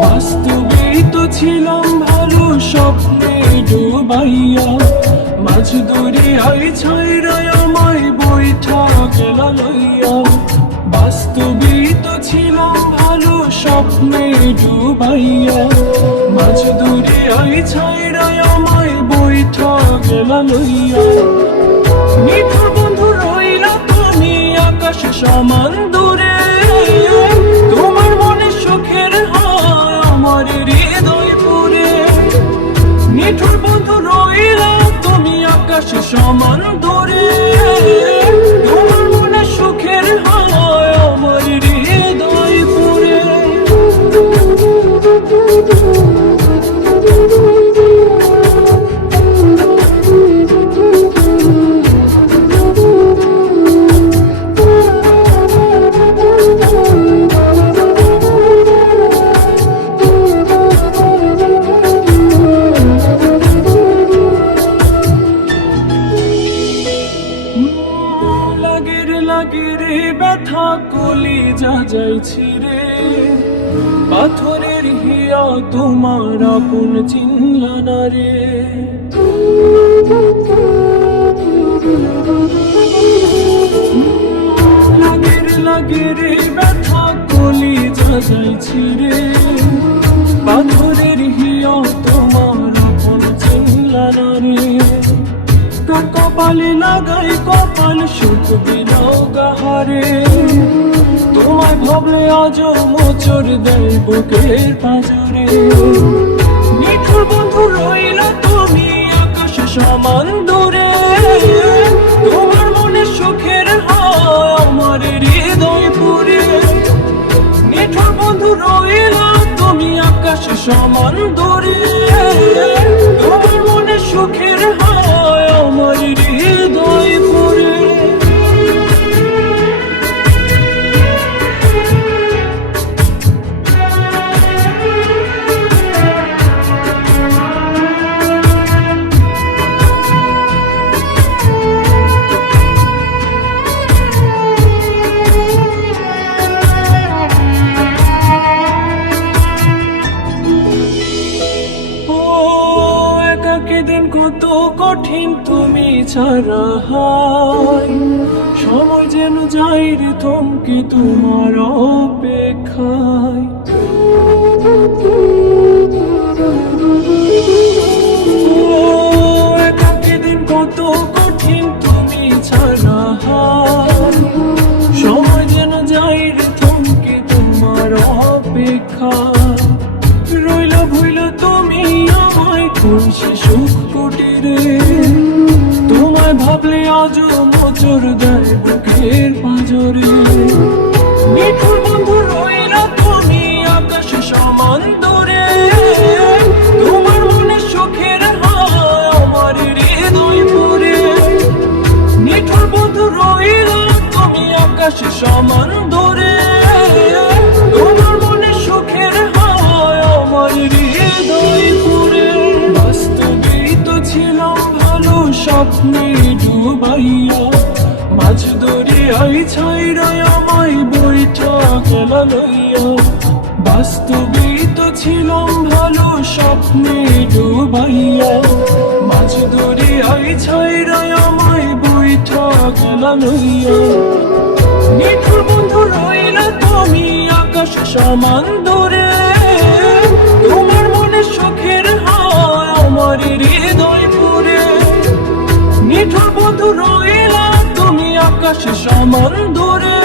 বাস্তবেই তো ছিলাম ভালো স্বপ্নে ডুবাইয়া, মাঝ দরিয়ায় ছাইরায় আমায় বৈঠা গেলা লইয়া। বাস্তবেই তো ছিলাম ভালো স্বপ্নে ডুবাইয়া, মাঝ দরিয়ায় ছাইরায় আমায় বৈঠা গেলা লইয়া। নিঠুর বন্ধু রইলা তুমি আকাশ সমান দূরে, তোমার মনে সুখের হয় আমার হৃদয় পুরে। নিঠুর বন্ধু রইলা তুমি আকাশ সমান দূরে, তোমার মনে সুখের হয় আমার হৃদয় পুরে। লাগেরে ব্যথা কলিজা যাইছি রে, পাথরের হিয়া তোমার আপন চিনলা না রে। লাগেরে ব্যথা কলিজা যাইছি রে, পাথরের হিয়া তোমার আপন চিনলা না রে। কপালে লাগাই কপাল সুখ দিলাও গাহারে, তোমায় ভাবলে আজ মোচড় দেয় বুকের পাঁজরে। নিঠুর বন্ধু রইলা তুমি আকাশ সমান দূরে, তোমার মনে সুখের হয় আমার হৃদয় পুরে। নিঠুর বন্ধু রইলা তুমি আকাশ সমান দূরে, তোমার মনে সুখের হয় আমার হৃদয় পুরে। দিন কত কঠিন তুমি ছাড়া হয়, সময় যেন যাই রে থমকে তোমার অপেক্ষায়। একাকী দিন কত কঠিন তুমি ছাড়া হয়, সময় যেন যাই রে থমকে তোমার অপেক্ষায়। রইল ভুইল তুমি আমায় খুশি সুখ কুটিরে, তোমায় ভাবলে আজ মোচড় দেয় বুকের পাঁজরে। নিঠুর বন্ধু রইলা তুমি আকাশ সমান দূরে, তোমার মনে সুখের হয় আমার হৃদয় পুরে। নিঠুর বন্ধু রইলা তুমি আকাশ সমান দূরে, তোমার মনে সুখের হয় আমার হৃদয় পুরে। বাস্তবেই তো ছিলাম ভালো স্বপ্নে ডুবাইয়া, মাঝ দরিয়ায় ছাইরায় আমায় বৈঠা গেলা লইয়া। বাস্তবেই তো ছিলাম ভালো স্বপ্নে ডুবাইয়া, মাঝ দরিয়ায় ছাইরায় আমায় বৈঠা গেলা লইয়া। নিঠুর বন্ধু রইলা তুমি আকাশ সমান দূরে, তোমার মনে সুখের হয় আমার হৃদয় পুরে। নিঠুর বন্ধু রইলা তুমি আকাশ সমান দূরে,